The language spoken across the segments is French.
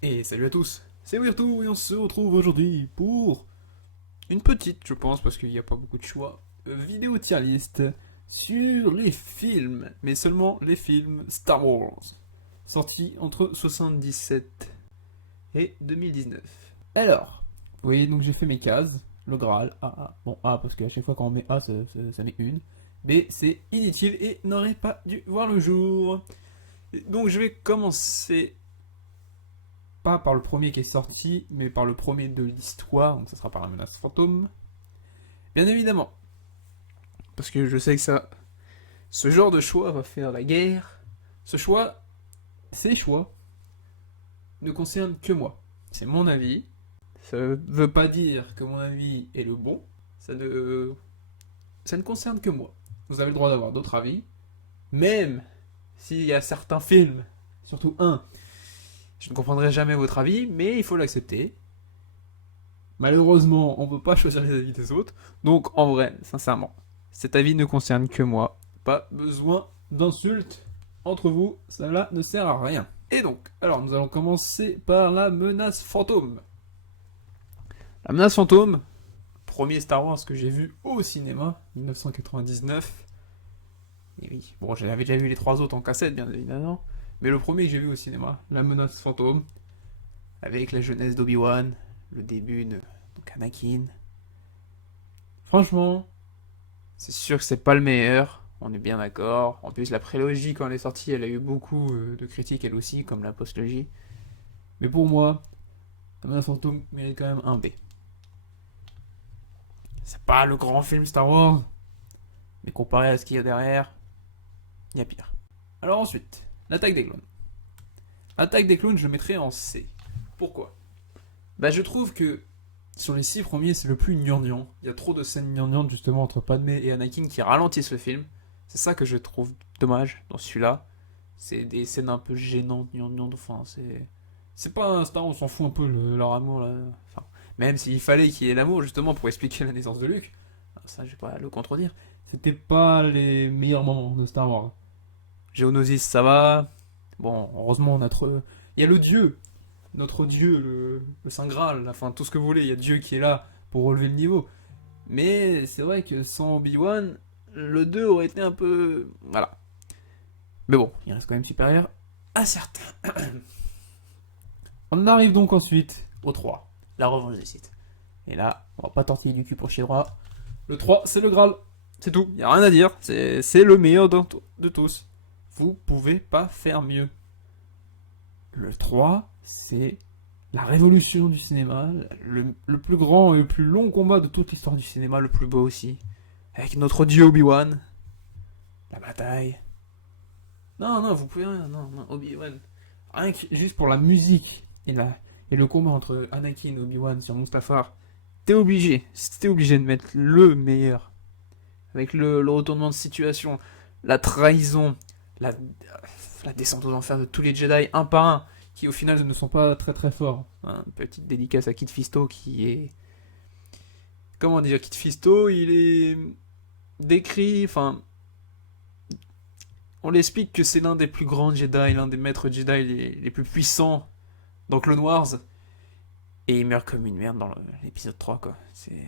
Et salut à tous, c'est Wirtou et on se retrouve aujourd'hui pour une petite, je pense, parce qu'il n'y a pas beaucoup de choix, vidéo tier list sur les films, mais seulement les films Star Wars, sortis entre 77 et 2019. Alors, vous voyez, donc j'ai fait mes cases, le Graal, A, bon A parce qu'à chaque fois quand on met A, ça met une, B c'est inutile et n'aurait pas dû voir le jour. Donc je vais commencer pas par le premier qui est sorti, mais par le premier de l'histoire, donc ça sera par la menace fantôme. Bien évidemment. Parce que je sais que ce genre de choix va faire la guerre. Ces choix, ne concernent que moi. C'est mon avis. Ça veut pas dire que mon avis est le bon. Ça ne concerne que moi. Vous avez le droit d'avoir d'autres avis. Même s'il y a certains films, surtout un, je ne comprendrai jamais votre avis, mais il faut l'accepter. Malheureusement, on ne peut pas choisir les avis des autres. Donc, en vrai, sincèrement, cet avis ne concerne que moi. Pas besoin d'insultes entre vous, cela ne sert à rien. Et donc, alors nous allons commencer par la menace fantôme. La menace fantôme, premier Star Wars que j'ai vu au cinéma, 1999. Et oui, bon, j'avais déjà vu les trois autres en cassette, bien évidemment. Mais le premier que j'ai vu au cinéma, la menace fantôme, avec la jeunesse d'Obi-Wan, le début de Anakin. Franchement, c'est sûr que c'est pas le meilleur, on est bien d'accord. En plus, la prélogie, quand elle est sortie, elle a eu beaucoup de critiques, elle aussi, comme la postlogie. Mais pour moi, la menace fantôme mérite quand même un B. C'est pas le grand film Star Wars, mais comparé à ce qu'il y a derrière, il y a pire. Alors ensuite, l'attaque des clones. L'attaque des clones, je le mettrais en C. Pourquoi? Bah, je trouve que sur les 6 premiers, c'est le plus gnangnan. Il y a trop de scènes gnangnantes justement entre Padmé et Anakin qui ralentissent le film. C'est ça que je trouve dommage dans celui-là. C'est des scènes un peu gênantes, gnangnantes. Enfin, c'est pas un Star, on s'en fout un peu leur amour là. Enfin, même s'il fallait qu'il y ait l'amour justement pour expliquer la naissance de Luke, ça je vais pas le contredire. C'était pas les meilleurs moments de Star Wars. Geonosis, ça va. Bon, heureusement, il y a le dieu, notre dieu, le Saint Graal, enfin tout ce que vous voulez, il y a Dieu qui est là pour relever le niveau. Mais c'est vrai que sans Obi-Wan, le 2 aurait été un peu. Voilà. Mais bon, il reste quand même supérieur à certains. On arrive donc ensuite au 3, la revanche des Sith. Et là, on va pas tortiller du cul pour chez droit. Le 3, c'est le Graal. C'est tout, il a rien à dire. C'est le meilleur de tous. Vous pouvez pas faire mieux. Le 3, c'est la révolution du cinéma, le plus grand et le plus long combat de toute l'histoire du cinéma, le plus beau aussi. Avec notre dieu Obi-Wan, la bataille. Non, non, vous pouvez rien, non, non, Obi-Wan. Rien que juste pour la musique et le combat entre Anakin et Obi-Wan sur Mustafar, c'était obligé de mettre le meilleur. Avec le retournement de situation, la trahison, la, la descente aux enfers de tous les Jedi un par un, qui au final ne sont pas très très forts. Hein, petite dédicace à Kit Fisto qui est. Comment dire, Kit Fisto, il est décrit, enfin. On l'explique que c'est l'un des plus grands Jedi, l'un des maîtres Jedi les plus puissants dans Clone Wars. Et il meurt comme une merde dans l'épisode 3, quoi. C'est.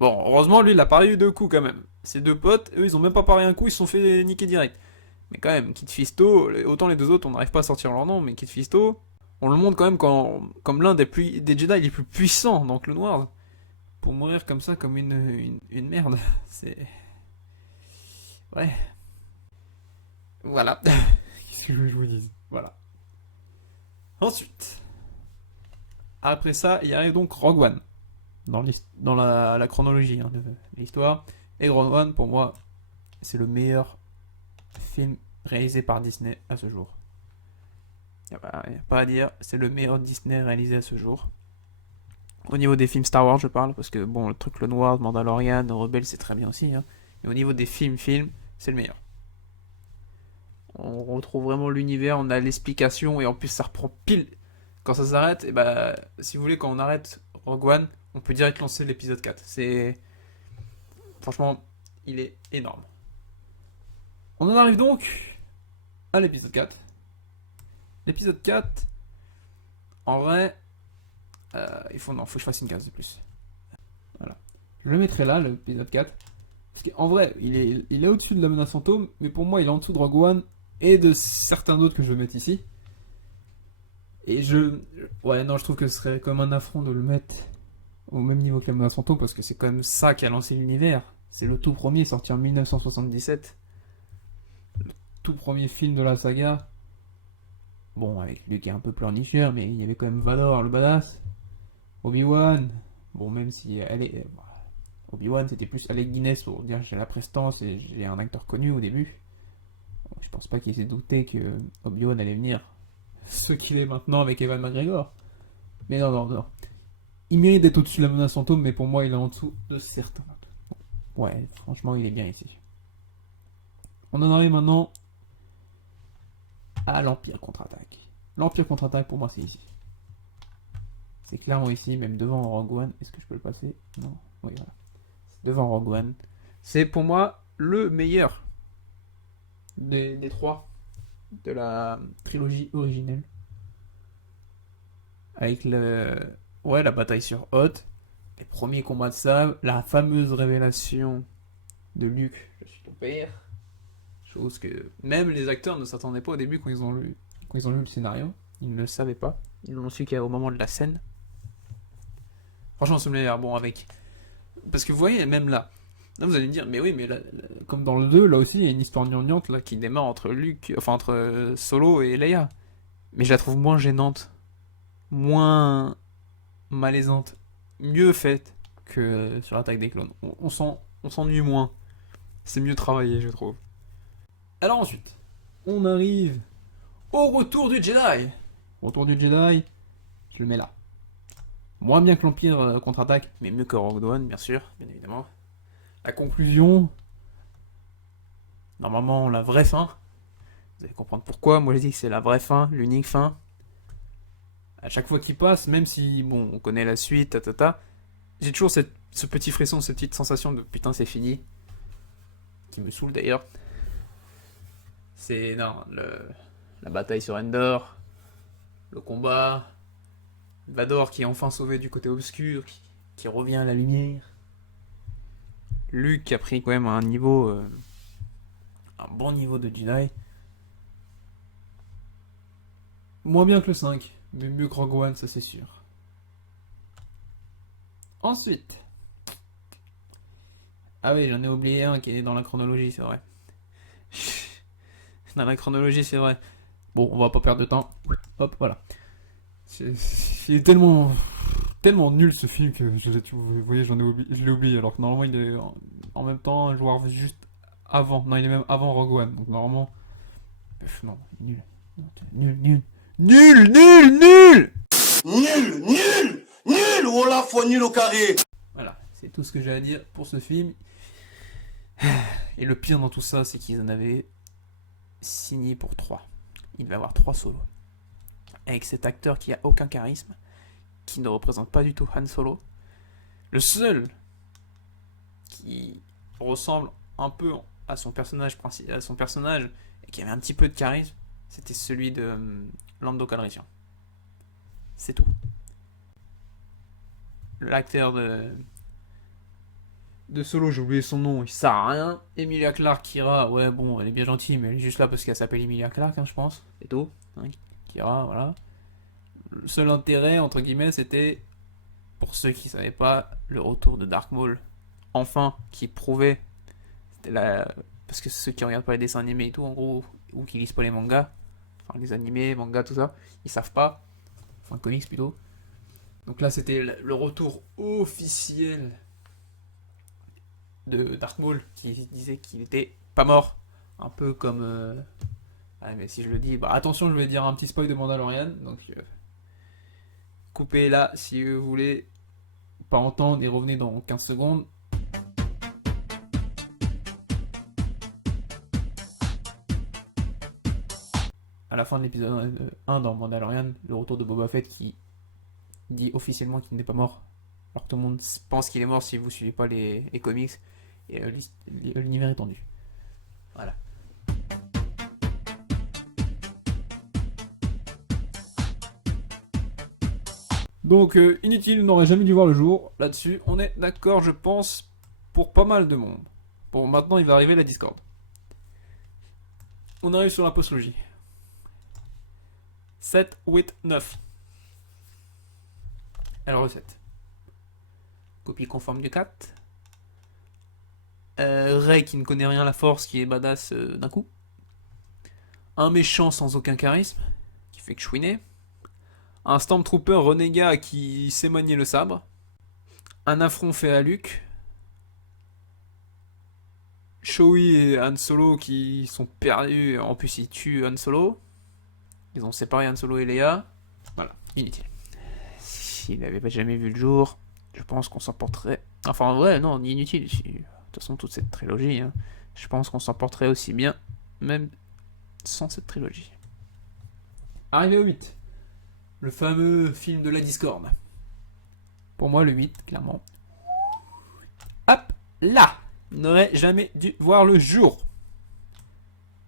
Bon, heureusement, lui, il a parié eu deux coups quand même. Ses deux potes, eux, ils ont même pas parié un coup, ils se sont fait niquer direct. Mais quand même, Kit Fisto, autant les deux autres, on n'arrive pas à sortir leur nom, mais Kit Fisto, on le montre quand même comme l'un des Jedi les plus puissants dans Clone Wars. Pour mourir comme ça, comme une merde, c'est. Ouais. Voilà. Qu'est-ce que je vous dise? Voilà. Ensuite, après ça, il arrive donc Rogue One. Dans la chronologie de l'histoire. Et Rogue One, pour moi, c'est le meilleur film réalisé par Disney à ce jour. Y a pas à dire, c'est le meilleur Disney réalisé à ce jour. Au niveau des films Star Wars, je parle, parce que bon, le truc Clone Wars, Mandalorian, Rebelle, c'est très bien aussi. Hein. Mais au niveau des films, c'est le meilleur. On retrouve vraiment l'univers, on a l'explication, et en plus ça reprend pile. Quand ça s'arrête, et bah, si vous voulez, quand on arrête Rogue One, on peut direct lancer l'épisode 4. C'est. Franchement, il est énorme. On en arrive donc à l'épisode 4. L'épisode 4, En vrai, non, faut que je fasse une case de plus. Voilà. Je le mettrai là, l'épisode 4. Parce qu'en vrai, il est au-dessus de la menace fantôme, mais pour moi, il est en dessous de Rogue One et de certains d'autres que je vais mettre ici. Et ouais, non, je trouve que ce serait comme un affront de le mettre au même niveau que la menace fantôme, parce que c'est quand même ça qui a lancé l'univers. C'est le tout premier, sorti en 1977. Le tout premier film de la saga. Bon, avec Luke qui est un peu pleurnicheur, mais il y avait quand même Vador, le badass. Obi-Wan. Bon, même si Obi-Wan, c'était plus Alec Guinness pour dire j'ai la prestance et j'ai un acteur connu au début. Bon, je pense pas qu'il s'est douté que Obi-Wan allait venir ce qu'il est maintenant avec Ewan McGregor. Mais non. Il mérite d'être au-dessus de la menace fantôme, mais pour moi, il est en dessous de certains. Ouais, franchement, il est bien ici. On en arrive maintenant à l'Empire contre-attaque. L'Empire contre-attaque, pour moi, c'est ici. C'est clairement ici, même devant Rogue One. Est-ce que je peux le passer? Non. Oui, voilà. C'est devant Rogue One. C'est pour moi le meilleur des trois de la trilogie originelle. Avec la bataille sur Hoth, les premiers combats de sable, la fameuse révélation de Luke, je suis ton père. Chose que même les acteurs ne s'attendaient pas au début quand ils ont lu le scénario. Ils ne le savaient pas. Ils l'ont su qu'au moment de la scène. Franchement, ça me l'air bon avec. Parce que vous voyez, même là vous allez me dire, mais oui, mais là, comme dans le 2, là aussi, il y a une histoire gnangnaante là, qui démarre entre entre Solo et Leia. Mais je la trouve moins gênante, moins malaisante, mieux faite que sur l'Attaque des Clones. On s'ennuie moins. C'est mieux travaillé, je trouve. Alors ensuite, on arrive au retour du Jedi. Retour du Jedi, je le mets là. Moins bien que l'Empire contre-attaque, mais mieux que Rogue One, bien sûr, bien évidemment. La conclusion, normalement la vraie fin. Vous allez comprendre pourquoi. Moi je dis que c'est la vraie fin, l'unique fin. À chaque fois qu'il passe, même si bon, on connaît la suite, j'ai toujours ce petit frisson, cette petite sensation de putain c'est fini, qui me saoule d'ailleurs. C'est la bataille sur Endor, le combat, Vador qui est enfin sauvé du côté obscur, qui revient à la lumière. Luke qui a pris quand même un bon niveau de Jedi. Moins bien que le 5, mais mieux que Rogue One, ça c'est sûr. Ensuite. Ah oui, j'en ai oublié un qui est dans la chronologie, c'est vrai. Dans la chronologie, c'est vrai. Bon, on va pas perdre de temps. Hop, voilà. C'est tellement nul ce film que vous voyez, je l'ai oublié. Alors que normalement, il est en même temps, je vois juste avant. Non, il est même avant Rogue One. Donc normalement. Non, nul. Nul. On l'a fois nul au carré. Voilà, c'est tout ce que j'ai à dire pour ce film. Et le pire dans tout ça, c'est qu'ils en avaient signé pour 3. Il va y avoir 3 solos. Avec cet acteur qui a aucun charisme, qui ne représente pas du tout Han Solo. Le seul qui ressemble un peu à son personnage et qui avait un petit peu de charisme, c'était celui de Lando Calrissian. C'est tout. L'acteur de Solo, j'ai oublié son nom, il sert à rien. Emilia Clarke, Kira, ouais bon, elle est bien gentille, mais elle est juste là parce qu'elle s'appelle Emilia Clarke, je pense. C'est tout. Kira, voilà. Le seul intérêt, entre guillemets, c'était, pour ceux qui ne savaient pas, le retour de Dark Maul. Enfin, qui prouvait, parce que ceux qui regardent pas les dessins animés et tout, en gros, ou qui lisent pas les mangas, enfin les animés, mangas, tout ça, ils savent pas, enfin comics plutôt. Donc là, c'était le retour officiel de Dark Maul, qui disait qu'il était pas mort, un peu comme... Ah, mais si je le dis, attention, je vais dire un petit spoil de Mandalorian, donc coupez là si vous voulez pas entendre et revenez dans 15 secondes. À la fin de l'épisode 1 dans Mandalorian, le retour de Boba Fett qui dit officiellement qu'il n'est pas mort, alors que tout le monde pense qu'il est mort si vous suivez pas les comics et l'univers étendu. Voilà. Donc, inutile, n'aurait jamais dû voir le jour. Là-dessus, on est d'accord, je pense, pour pas mal de monde. Bon, maintenant, il va arriver la Discord. On arrive sur la postologie. 7, 8, 9. Alors, recette. Copie conforme du 4. Ray qui ne connaît rien à la force, qui est badass d'un coup. Un méchant sans aucun charisme, qui fait que chouiner. Un Stormtrooper renégat qui sait manier le sabre. Un affront fait à Luke. Chewie et Han Solo qui sont perdus. En plus, ils tuent Han Solo. Ils ont séparé Han Solo et Leia. Voilà, inutile. S'il n'avait jamais vu le jour, je pense qu'on s'en porterait. Enfin, ouais, non, inutile. De toute façon, toute cette trilogie, hein, je pense qu'on s'en porterait aussi bien, même sans cette trilogie. Arrivé au 8. Le fameux film de la Discord. Pour moi, le 8, clairement. Hop, là! N'aurait jamais dû voir le jour.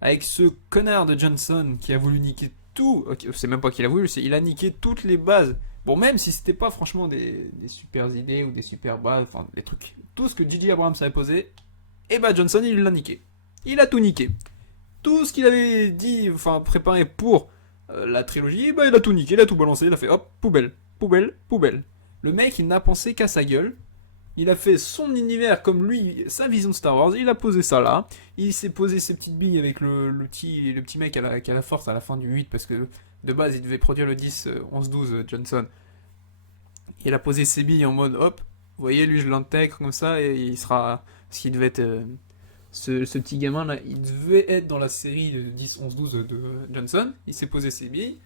Avec ce connard de Johnson qui a voulu niquer tout. Okay, c'est même pas qu'il a voulu, il a niqué toutes les bases. Bon, même si c'était pas franchement des super idées ou des super bases, enfin, des trucs. Tout ce que J.J. Abrams avait posé, et bah Johnson, il l'a niqué. Il a tout niqué. Tout ce qu'il avait dit, enfin, préparé pour la trilogie, bah il a tout niqué, il a tout balancé, il a fait hop, poubelle, poubelle, poubelle. Le mec, il n'a pensé qu'à sa gueule. Il a fait son univers comme lui, sa vision de Star Wars, il a posé ça là. Il s'est posé ses petites billes avec le petit mec qui a la force à la fin du 8, parce que de base, il devait produire le 10, 11, 12, Johnson. Il a posé ses billes en mode hop, vous voyez, lui je l'intègre comme ça, et il sera. Parce qu'il devait être. Ce petit gamin là, il devait être dans la série de 10, 11, 12 de Johnson. Il s'est posé ses billes.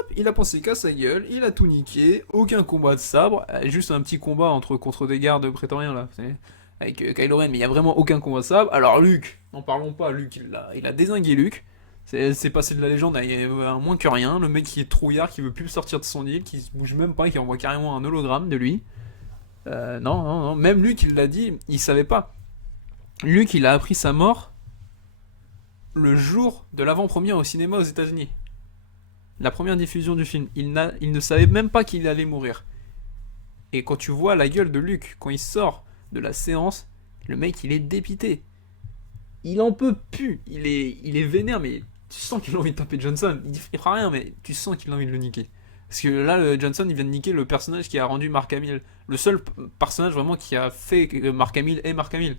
Hop, il a pensé qu'à sa gueule, il a tout niqué, aucun combat de sabre, juste un petit combat contre des gardes prétoriens là, avec Kylo Ren, mais il n'y a vraiment aucun combat de sabre. Alors Luke, n'en parlons pas, Luke il a dézingué Luke, c'est passé de la légende à moins que rien, le mec qui est trouillard, qui veut plus sortir de son île, qui se bouge même pas, qui envoie carrément un hologramme de lui. Non, même Luke il l'a dit, il savait pas. Luke il a appris sa mort le jour de l'avant-première au cinéma aux États-Unis. La première diffusion du film, il ne savait même pas qu'il allait mourir. Et quand tu vois la gueule de Luke, quand il sort de la séance, le mec il est dépité. Il en peut plus, il est vénère, mais tu sens qu'il a envie de taper Johnson. Il fera rien, mais tu sens qu'il a envie de le niquer. Parce que là, Johnson il vient de niquer le personnage qui a rendu Mark Hamill. Le seul personnage vraiment qui a fait que Mark Hamill est Mark Hamill.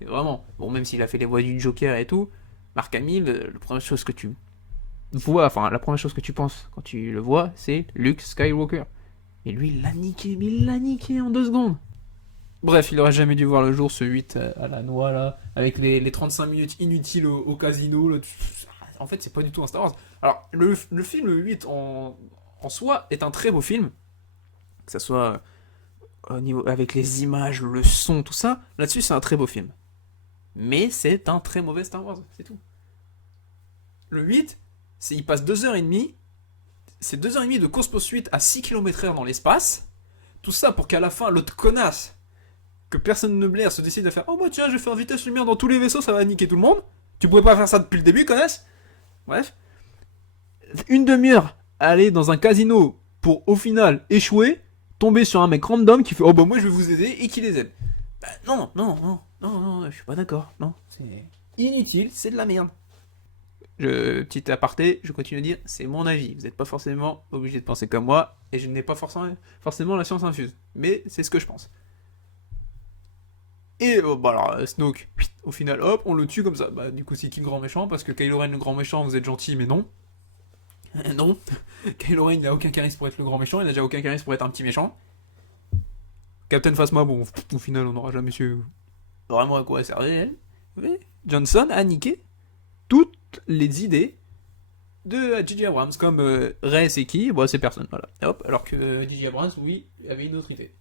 C'est vraiment, bon, même s'il a fait les voix du Joker et tout, Mark Hamill, la première chose que tu vois, enfin la première chose que tu penses quand tu le vois, c'est Luke Skywalker. Et lui, il l'a niqué, mais il l'a niqué en 2 secondes. Bref, il aurait jamais dû voir le jour, ce 8 à la noix là, avec les 35 minutes inutiles au casino. Là. En fait, c'est pas du tout un Star Wars. Alors, le film 8 en soi est un très beau film, que ça soit au niveau avec les images, le son, tout ça. Là-dessus, c'est un très beau film. Mais c'est un très mauvais Star Wars, c'est tout. Le 8, il passe 2h30, c'est 2h30 de course-poursuite à 6 km/h dans l'espace. Tout ça pour qu'à la fin, l'autre connasse, que personne ne blaire, se décide à faire « Oh bah tiens, je vais faire vitesse lumière dans tous les vaisseaux, ça va niquer tout le monde. Tu pourrais pas faire ça depuis le début, connasse ?» Bref. Une demi-heure à aller dans un casino pour, au final, échouer, tomber sur un mec random qui fait « Oh bah moi je vais vous aider » et qui les aide. Bah non, je suis pas d'accord, non. C'est inutile, c'est de la merde. Petit aparté, je continue à dire, c'est mon avis. Vous n'êtes pas forcément obligé de penser comme moi, et je n'ai pas forcément la science infuse. Mais c'est ce que je pense. Et bah alors, Snoke, au final, hop, on le tue comme ça. Bah du coup, c'est qui le grand méchant? Parce que Kylo Ren, le grand méchant, vous êtes gentil, mais non. Non. Kylo Ren, il n'a aucun charisme pour être le grand méchant, il n'a déjà aucun charisme pour être un petit méchant. Captain Phasma, bon, au final, on n'aura jamais su vraiment à quoi elle servait. Mais Johnson a niqué toutes les idées de J.J. Abrams, comme Rey c'est qui? Bon, c'est personne, voilà. Hop, alors que J.J. Abrams, oui, avait une autre idée.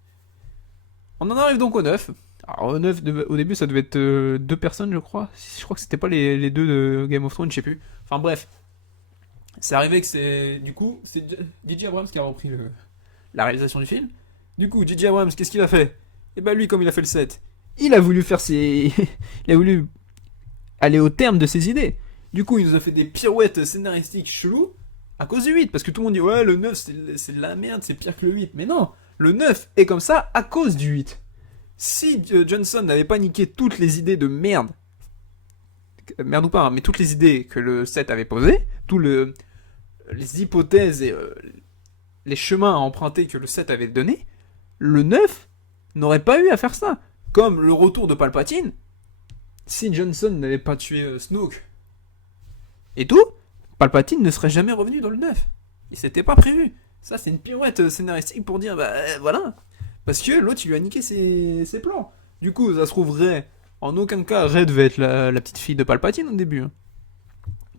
On en arrive donc au 9. Alors au 9, au début ça devait être 2 personnes, je crois. Je crois que c'était pas les 2 de Game of Thrones, je sais plus. Enfin bref. C'est arrivé que c'est... Du coup, c'est J.J. Abrams qui a repris la réalisation du film. Du coup, J.J. Abrams, qu'est-ce qu'il a fait? Et bah lui, comme il a fait le 7, il a voulu faire ses... il a voulu aller au terme de ses idées. Du coup, il nous a fait des pirouettes scénaristiques cheloues. À cause du 8, parce que tout le monde dit ouais, le 9 c'est de la merde, c'est pire que le 8. Mais non, le 9 est comme ça à cause du 8. Si Johnson n'avait pas niqué toutes les idées de merde, merde ou pas, hein, mais toutes les idées que le 7 avait posées, les hypothèses et les chemins à emprunter que le 7 avait donné, le 9 n'aurait pas eu à faire ça. Comme le retour de Palpatine, si Johnson n'avait pas tué Snoke et tout, Palpatine ne serait jamais revenu dans le 9. Et c'était pas prévu. Ça, c'est une pirouette scénaristique pour dire, bah voilà. Parce que l'autre, il lui a niqué ses plans. Du coup, ça se trouverait, en aucun cas, Rey devait être la petite fille de Palpatine au début. Hein.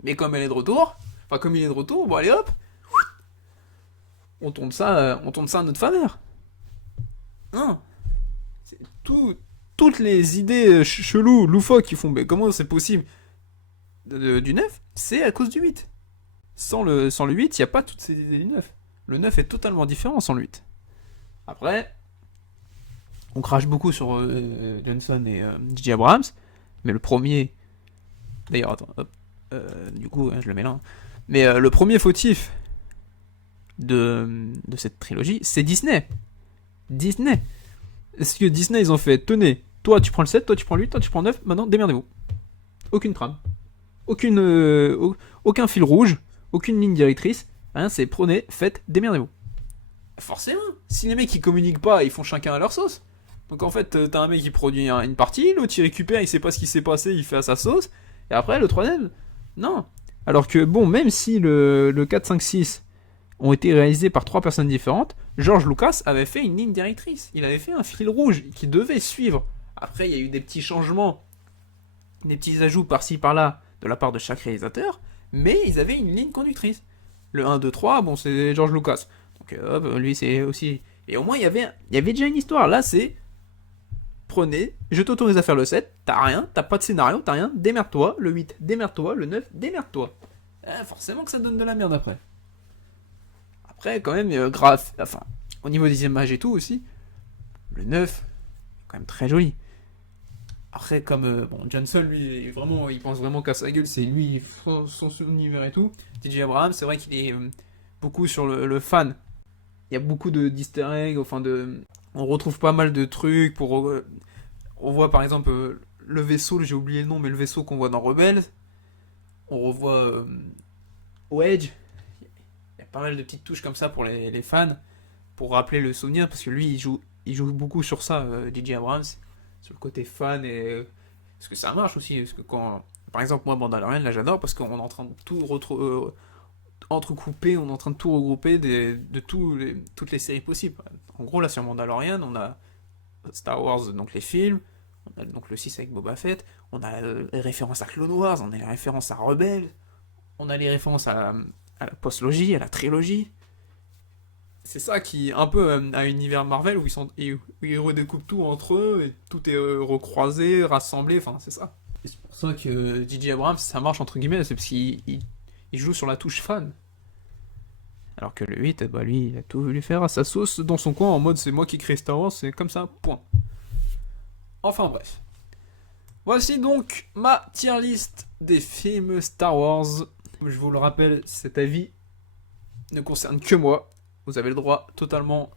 Mais comme elle est de retour, comme il est de retour, bon allez hop, on tourne ça à notre faveur. Non. C'est toutes les idées cheloues, loufoques qui font, mais comment c'est possible du 9, c'est à cause du 8. Sans le 8, il n'y a pas toutes ces idées du 9. Le 9 est totalement différent sans le 8. Après, on crache beaucoup sur Johnson et J.J. Abrams, mais le premier... D'ailleurs, attends, hop, du coup, je le mets là. Hein. Mais le premier fautif de cette trilogie, c'est Disney. Disney. Est-ce que Disney, ils ont fait, tenez, toi tu prends le 7, toi tu prends le 8, toi tu prends le 9, maintenant démerdez-vous. Aucune trame. Aucun fil rouge, aucune ligne directrice. Hein, c'est prenez, faites, démerdez-vous. Forcément. Si les mecs ils communiquent pas, ils font chacun à leur sauce. Donc en fait, t'as un mec qui produit une partie, l'autre il récupère, il sait pas ce qui s'est passé, il fait à sa sauce. Et après, le troisième, non. Alors que bon, même si le 4, 5, 6 ont été réalisés par 3 personnes différentes, George Lucas avait fait une ligne directrice. Il avait fait un fil rouge qui devait suivre. Après, il y a eu des petits changements, des petits ajouts par-ci par-là de la part de chaque réalisateur, mais ils avaient une ligne conductrice. Le 1, 2, 3, bon, c'est George Lucas. Donc hop, lui c'est aussi... Et au moins, il y avait déjà une histoire. Là, c'est... Prenez, je t'autorise à faire le 7, t'as rien, t'as pas de scénario, t'as rien, démerde-toi. Le 8, démerde-toi. Le 9, démerde-toi. Forcément que ça donne de la merde après. Après, quand même, enfin, au niveau des images et tout aussi, le 9, quand même très joli. Après, comme Johnson, lui, vraiment, il pense vraiment qu'à sa gueule, c'est lui, son univers et tout. J.J. Abrams, c'est vrai qu'il est beaucoup sur le fan. Il y a beaucoup d'easter eggs, enfin on retrouve pas mal de trucs. On voit par exemple le vaisseau, j'ai oublié le nom, mais le vaisseau qu'on voit dans Rebels. On revoit Wedge. Il y a pas mal de petites touches comme ça pour les fans, pour rappeler le souvenir, parce que lui, il joue beaucoup sur ça, J.J. Abrams. Sur le côté fan et parce que ça marche aussi, parce que quand par exemple moi Mandalorian là j'adore parce qu'on est en train de tout entrecouper, on est en train de tout regrouper de toutes les séries possibles. En gros là sur Mandalorian on a Star Wars, donc les films, on a donc le 6 avec Boba Fett, on a les références à Clone Wars, on a les références à Rebels, on a les références à la postlogie, à la trilogie. C'est ça qui, un peu à l'univers Marvel, où ils redécoupent tout entre eux, et tout est recroisé, rassemblé, enfin c'est ça. Et c'est pour ça que J.J. Abrams, ça marche entre guillemets, c'est parce qu'il joue sur la touche fan. Alors que le 8, bah lui, il a tout voulu faire à sa sauce dans son coin, en mode c'est moi qui crée Star Wars, c'est comme ça, point. Enfin bref. Voici donc ma tier list des films Star Wars. Je vous le rappelle, cet avis ne concerne que moi. Vous avez le droit totalement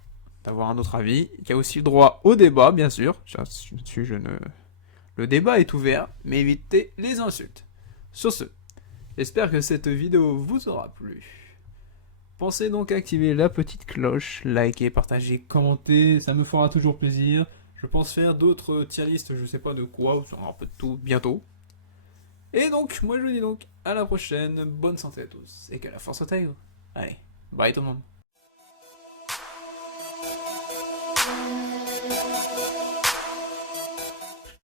d'avoir un autre avis. Il y a aussi le droit au débat, bien sûr. Le débat est ouvert, mais évitez les insultes. Sur ce, j'espère que cette vidéo vous aura plu. Pensez donc à activer la petite cloche, liker, partager, commenter, ça me fera toujours plaisir. Je pense faire d'autres tier lists, je sais pas de quoi, un peu de tout, bientôt. Et donc, moi je vous dis donc à la prochaine, bonne santé à tous, et que la force soit avec vous. Allez, bye tout le monde.